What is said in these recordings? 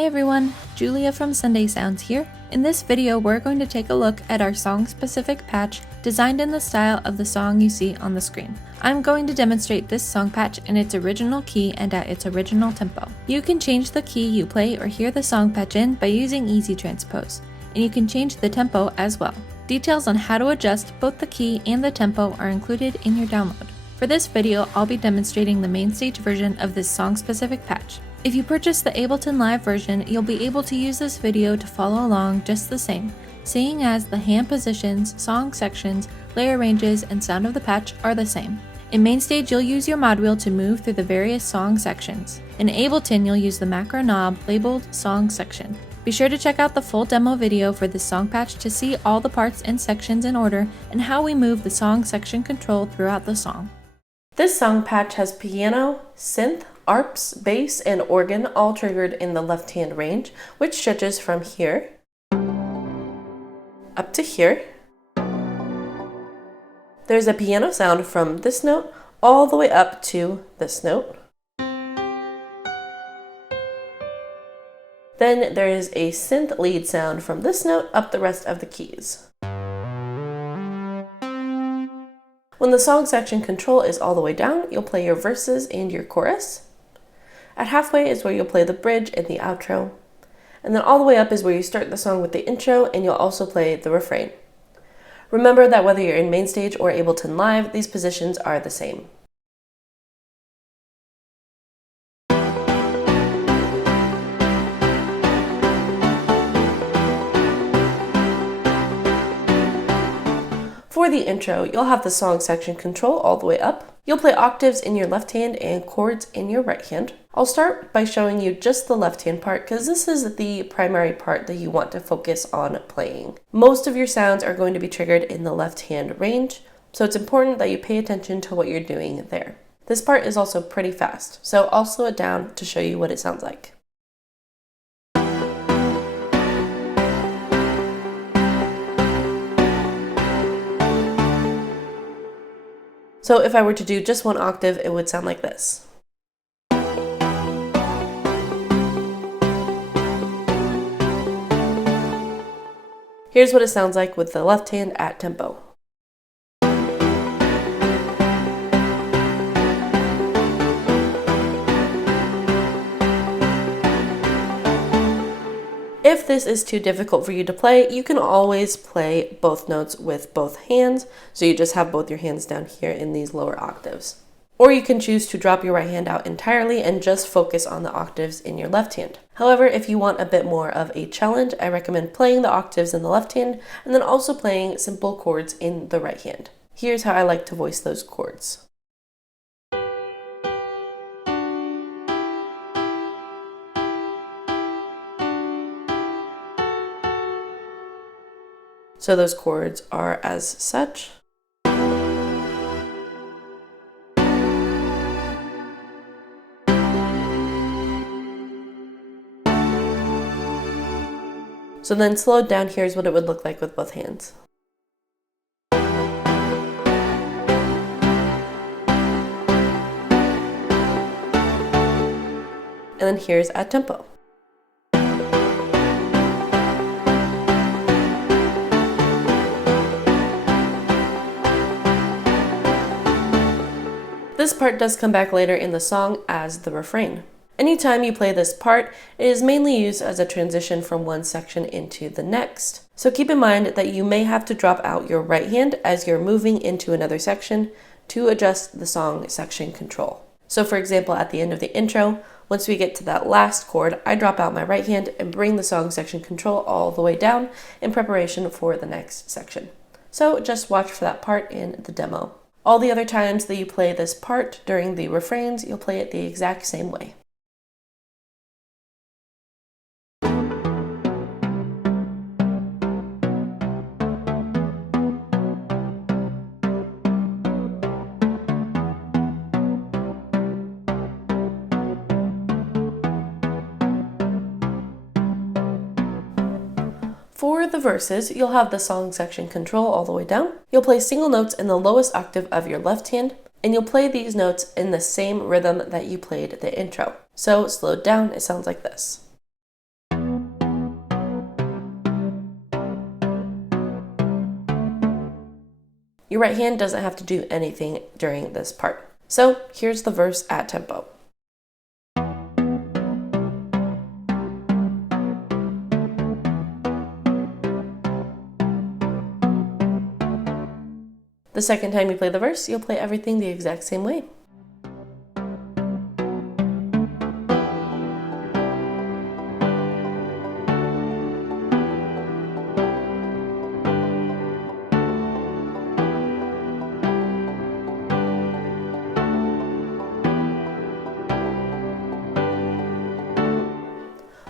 Hey everyone, Julia from Sunday Sounds here. In this video, we're going to take a look at our song-specific patch designed in the style of the song you see on the screen. I'm going to demonstrate this song patch in its original key and at its original tempo. You can change the key you play or hear the song patch in by using Easy Transpose, and you can change the tempo as well. Details on how to adjust both the key and the tempo are included in your download. For this video, I'll be demonstrating the MainStage version of this song-specific patch. If you purchase the Ableton Live version, you'll be able to use this video to follow along just the same, seeing as the hand positions, song sections, layer ranges, and sound of the patch are the same. In MainStage, you'll use your mod wheel to move through the various song sections. In Ableton, you'll use the macro knob labeled Song Section. Be sure to check out the full demo video for this song patch to see all the parts and sections in order and how we move the song section control throughout the song. This song patch has piano, synth, arps, bass, and organ all triggered in the left-hand range, which stretches from here up to here. There's a piano sound from this note all the way up to this note. Then there is a synth lead sound from this note up the rest of the keys. When the song section control is all the way down, you'll play your verses and your chorus. At halfway is where you'll play the bridge and the outro. And then all the way up is where you start the song with the intro, and you'll also play the refrain. Remember that whether you're in MainStage or Ableton Live, these positions are the same. For the intro, you'll have the song section control all the way up. You'll play octaves in your left hand and chords in your right hand. I'll start by showing you just the left hand part because this is the primary part that you want to focus on playing. Most of your sounds are going to be triggered in the left hand range, so it's important that you pay attention to what you're doing there. This part is also pretty fast, so I'll slow it down to show you what it sounds like. So if I were to do just one octave, it would sound like this. Here's what it sounds like with the left hand at tempo. If this is too difficult for you to play, you can always play both notes with both hands, so you just have both your hands down here in these lower octaves. Or you can choose to drop your right hand out entirely and just focus on the octaves in your left hand. However, if you want a bit more of a challenge, I recommend playing the octaves in the left hand and then also playing simple chords in the right hand. Here's how I like to voice those chords. So those chords are as such. So then slowed down, here's what it would look like with both hands. And then here's at tempo. This part does come back later in the song as the refrain. Anytime you play this part, it is mainly used as a transition from one section into the next. So keep in mind that you may have to drop out your right hand as you're moving into another section to adjust the song section control. So for example, at the end of the intro, once we get to that last chord, I drop out my right hand and bring the song section control all the way down in preparation for the next section. So just watch for that part in the demo. All the other times that you play this part during the refrains, you'll play it the exact same way. For the verses, you'll have the song section control all the way down. You'll play single notes in the lowest octave of your left hand, and you'll play these notes in the same rhythm that you played the intro. So slowed down, it sounds like this. Your right hand doesn't have to do anything during this part. So here's the verse at tempo. The second time you play the verse, you'll play everything the exact same way.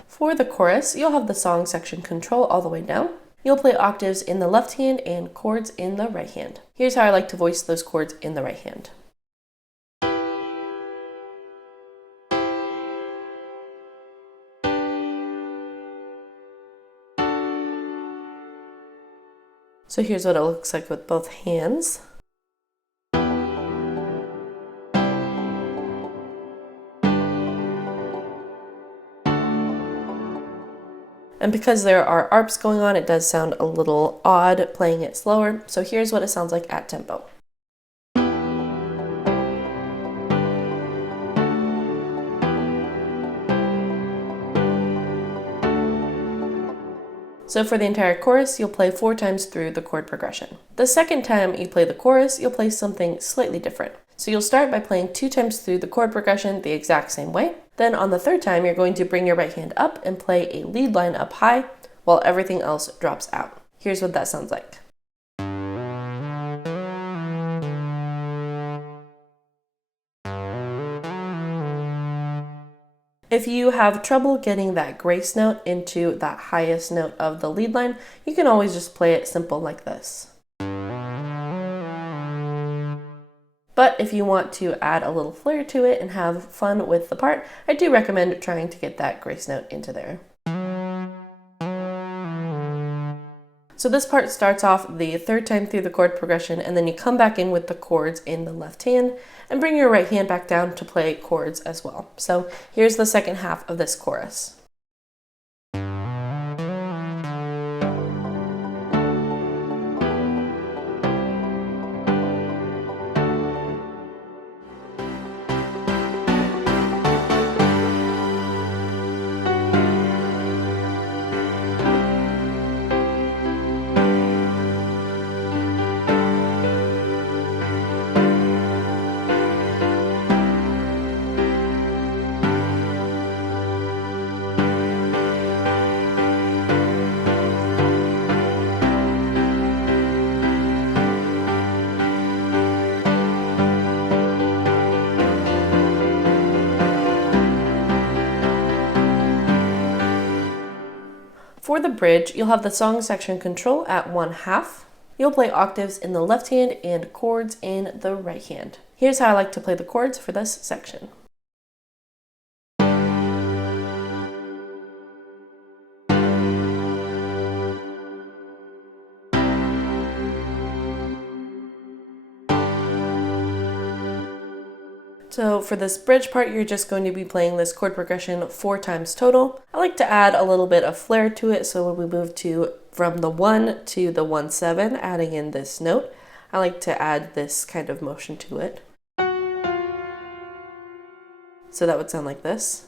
For the chorus, you'll have the song section control all the way down. You'll play octaves in the left hand and chords in the right hand. Here's how I like to voice those chords in the right hand. So here's what it looks like with both hands. And because there are arps going on, it does sound a little odd playing it slower. So here's what it sounds like at tempo. So for the entire chorus, you'll play 4 times through the chord progression. The second time you play the chorus, you'll play something slightly different. So you'll start by playing 2 times through the chord progression the exact same way. Then on the third time, you're going to bring your right hand up and play a lead line up high while everything else drops out. Here's what that sounds like. If you have trouble getting that grace note into that highest note of the lead line, you can always just play it simple like this. But if you want to add a little flair to it and have fun with the part, I do recommend trying to get that grace note into there. So this part starts off the third time through the chord progression, and then you come back in with the chords in the left hand and bring your right hand back down to play chords as well. So here's the second half of this chorus. For the bridge, you'll have the song section control at 1/2. You'll play octaves in the left hand and chords in the right hand. Here's how I like to play the chords for this section. So for this bridge part, you're just going to be playing this chord progression 4 times total. I like to add a little bit of flair to it, so when we move from the 1 to the 1/7, adding in this note, I like to add this kind of motion to it. So that would sound like this.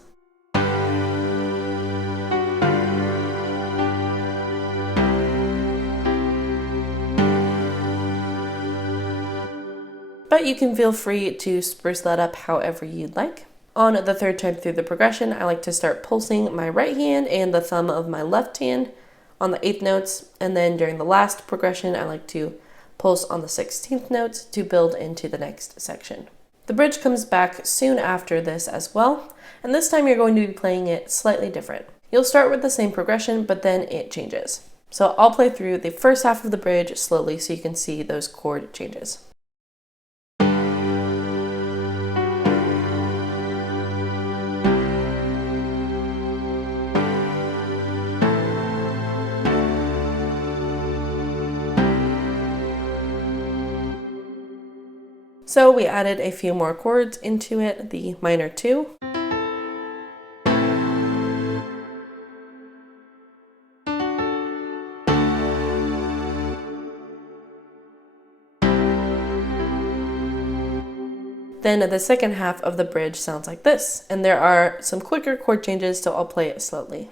But you can feel free to spruce that up however you'd like. On the third time through the progression, I like to start pulsing my right hand and the thumb of my left hand on the 8th notes, and then during the last progression, I like to pulse on the 16th notes to build into the next section. The bridge comes back soon after this as well, and this time you're going to be playing it slightly different. You'll start with the same progression, but then it changes. So I'll play through the first half of the bridge slowly so you can see those chord changes. So we added a few more chords into it, the minor 2. then the second half of the bridge sounds like this. And there are some quicker chord changes, so I'll play it slowly.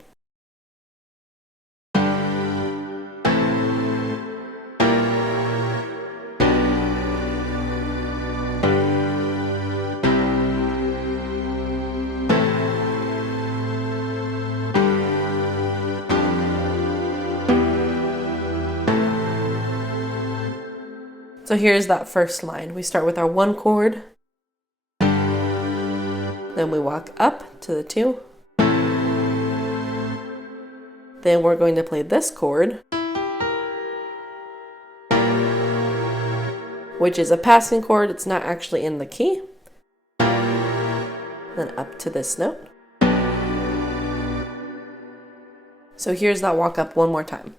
So here's that first line. We start with our 1 chord, then we walk up to the 2, then we're going to play this chord, which is a passing chord, it's not actually in the key, then up to this note. So here's that walk up one more time.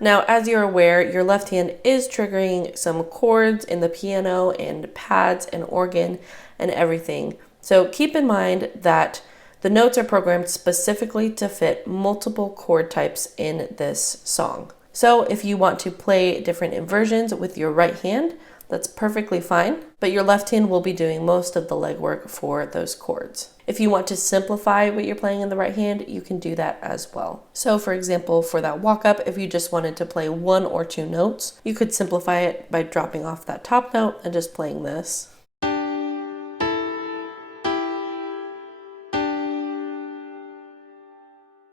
Now, as you're aware, your left hand is triggering some chords in the piano and pads and organ and everything. So keep in mind that the notes are programmed specifically to fit multiple chord types in this song. So if you want to play different inversions with your right hand, that's perfectly fine, but your left hand will be doing most of the legwork for those chords. If you want to simplify what you're playing in the right hand, you can do that as well. So for example, for that walk up, if you just wanted to play 1 or 2 notes, you could simplify it by dropping off that top note and just playing this.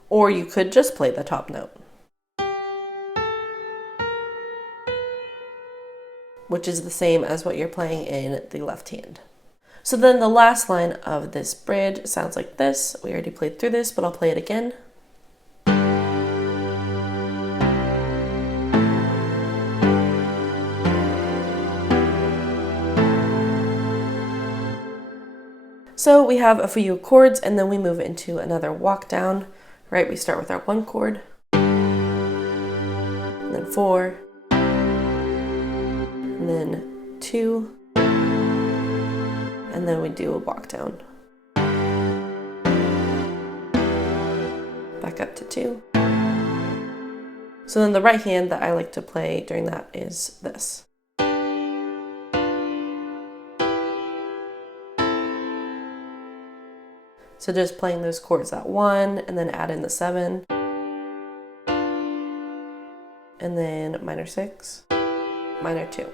Or you could just play the top note, which is the same as what you're playing in the left hand. So then the last line of this bridge sounds like this. We already played through this, but I'll play it again. So we have a few chords and then we move into another walk down, right? We start with our 1 chord, and then 4, and then 2, and then we do a walk down. Back up to 2. So then the right hand that I like to play during that is this. So just playing those chords, that 1, and then add in the 7, and then minor 6, minor 2.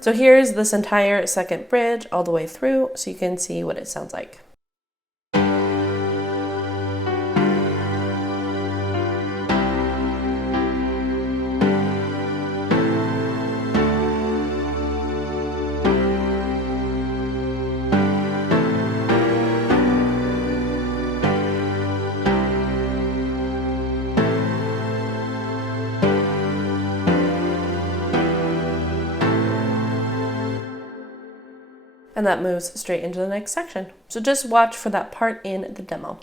So here's this entire second bridge all the way through, so you can see what it sounds like. And that moves straight into the next section. So just watch for that part in the demo.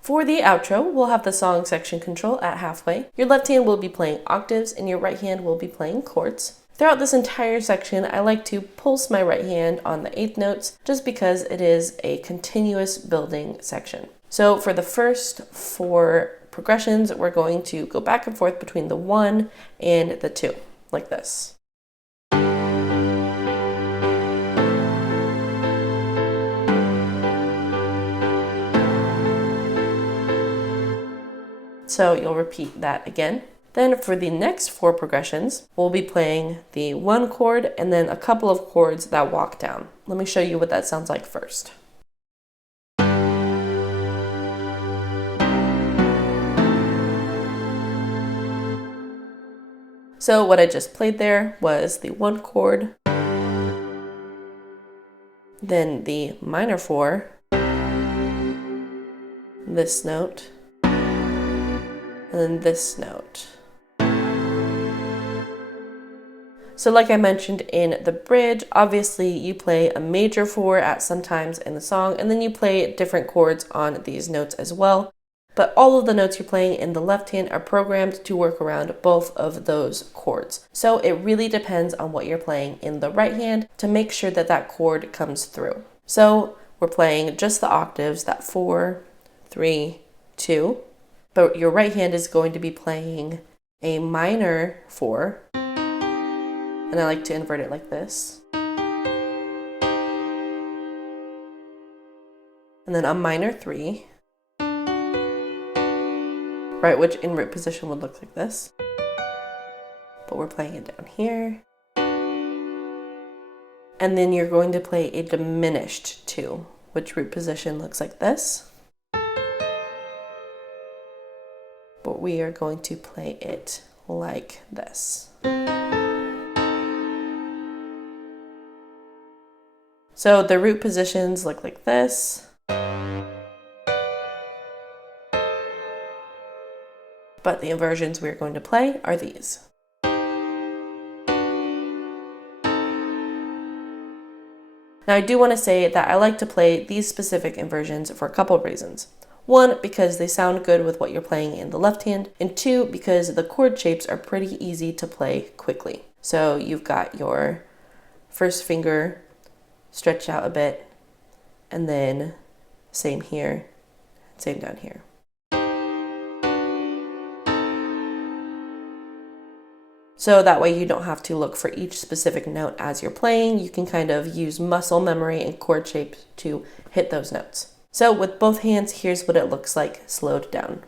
For the outro, we'll have the song section control at halfway. Your left hand will be playing octaves and your right hand will be playing chords. Throughout this entire section, I like to pulse my right hand on the 8th notes just because it is a continuous building section. So for the first 4 progressions, we're going to go back and forth between the 1 and the 2, like this. So you'll repeat that again. Then for the next 4 progressions, we'll be playing the 1 chord and then a couple of chords that walk down. Let me show you what that sounds like first. So what I just played there was the 1 chord, then the minor 4, this note, and then this note. So like I mentioned in the bridge, obviously you play a major 4 at some times in the song, and then you play different chords on these notes as well. But all of the notes you're playing in the left hand are programmed to work around both of those chords. So it really depends on what you're playing in the right hand to make sure that that chord comes through. So we're playing just the octaves, that 4, 3, 2, but your right hand is going to be playing a minor 4, and I like to invert it like this, and then a minor 3, right, which in root position would look like this, but we're playing it down here. And then you're going to play a diminished 2, which root position looks like this, but we are going to play it like this. So the root positions look like this, but the inversions we're going to play are these. Now I do want to say that I like to play these specific inversions for a couple of reasons. 1, because they sound good with what you're playing in the left hand, and 2, because the chord shapes are pretty easy to play quickly. So you've got your first finger stretched out a bit, and then same here, same down here. So that way you don't have to look for each specific note as you're playing. You can kind of use muscle memory and chord shapes to hit those notes. So with both hands, here's what it looks like slowed down.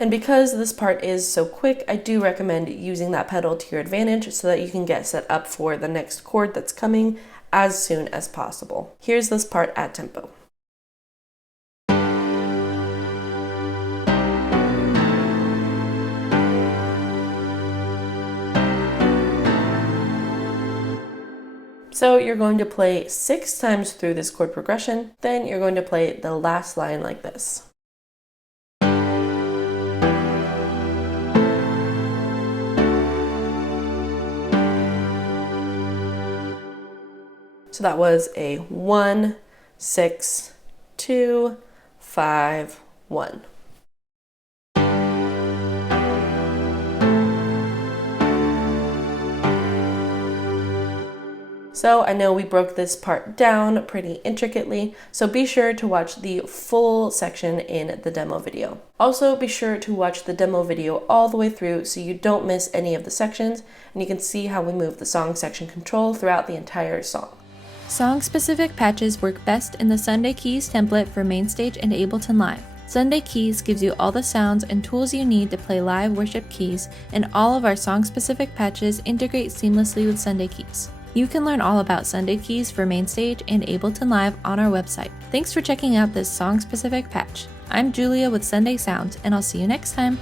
And because this part is so quick, I do recommend using that pedal to your advantage so that you can get set up for the next chord that's coming as soon as possible. Here's this part at tempo. So you're going to play 6 times through this chord progression, then you're going to play the last line like this. So that was a 1, 6, 2, 5, 1. So I know we broke this part down pretty intricately, so be sure to watch the full section in the demo video. Also be sure to watch the demo video all the way through so you don't miss any of the sections, and you can see how we move the song section control throughout the entire song. Song-specific patches work best in the Sunday Keys template for MainStage and Ableton Live. Sunday Keys gives you all the sounds and tools you need to play live worship keys, and all of our song-specific patches integrate seamlessly with Sunday Keys. You can learn all about Sunday Keys for MainStage and Ableton Live on our website. Thanks for checking out this song-specific patch. I'm Julia with Sunday Sounds, and I'll see you next time.